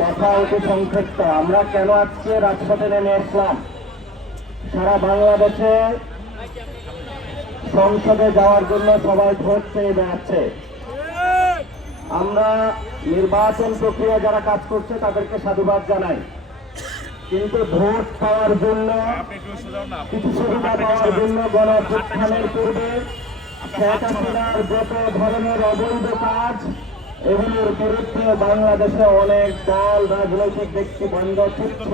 কথা অতি সংক্ষিপ্ত। আমরা কেন আজকে রাজপথে নেমে আসলাম? সারা বাংলাদেশে সংসদে যাওয়ার জন্য সবাই ভোট চেয়ে বেড়াচ্ছে। আমরা নির্বাচন প্রক্রিয়া যারা কাজ করছে তাদেরকে সাধুবাদ জানাই, কিন্তু ভোট পাওয়ার জন্য, কিছু সুবিধা পাওয়ার জন্য গণঅভ্যুত্থানের পূর্বে শেখ হাসিনার যত ধরনের অবৈধ কাজ, এগুলোর বিরুদ্ধে বাংলাদেশে অনেক দল, রাজনৈতিক ব্যক্তি বন্ধ ছিল।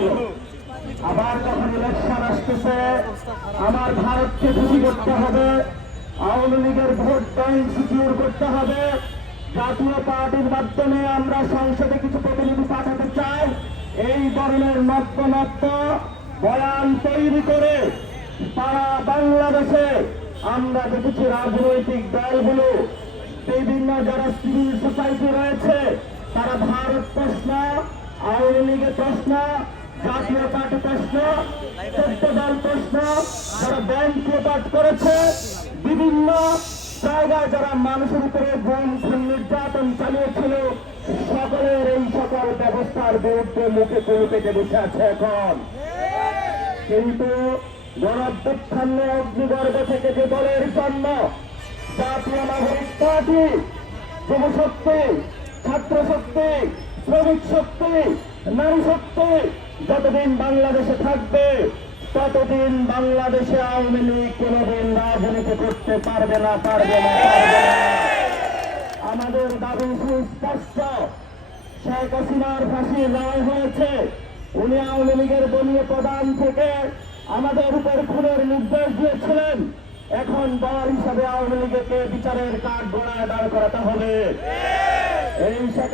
আবার যখন ইলেকশন আসতেছে, আমার ভারতকে খুশি করতে হবে, আওয়ামী লীগের ভোট ব্যাংক সিকিউর করতে হবে, জাতীয় পার্টির মাধ্যমে আমরা সংসদে কিছু প্রতিনিধি পাঠাতে চাই, এই ধরনের নব্য বয়ান তৈরি করে সারা বাংলাদেশে আমরা দেখেছি রাজনৈতিক দলগুলো, বিভিন্ন যারা সিভিল সোসাইটি রয়েছে, তারা ভারত প্রশ্ন, আওয়ামী লীগের প্রশ্ন, জাতীয় পার্টি প্রশ্ন, 14 দল প্রশ্ন, যারা ব্যাংক প্রকাশ করেছে, বিভিন্ন জায়গায় যারা মানুষের উপরে গুম খুন নির্যাতন চালিয়েছিল, সকলের এই সকল ব্যবস্থার বিরুদ্ধে মুখে কুল পেটে বসে আছে এখন। কিন্তু গণঅভ্যুত্থানে অগ্নিগর্ভ থেকে যে দলের জন্ম, জাতীয় নাগরিক পার্টি, যুবশক্তি, ছাত্র শক্তি, শ্রমিক শক্তি, নারী শক্তি যতদিন বাংলাদেশে থাকবে, ততদিন বাংলাদেশে আওয়ামী লীগ কোনদিন রাজনীতি করতে পারবে না। আমাদের দাবি সুস্পষ্ট। শেখ হাসিনার ফাঁসির রায় হয়েছে, উনি আওয়ামী লীগের দলীয় প্রধান থেকে আমাদের উপর খুনের নির্দেশ দিয়েছিলেন। এখন দল হিসাবে আওয়ামী লীগকে বিচারের কাঠ গড়ায় দাঁড় করাতে হবে। এই শেখ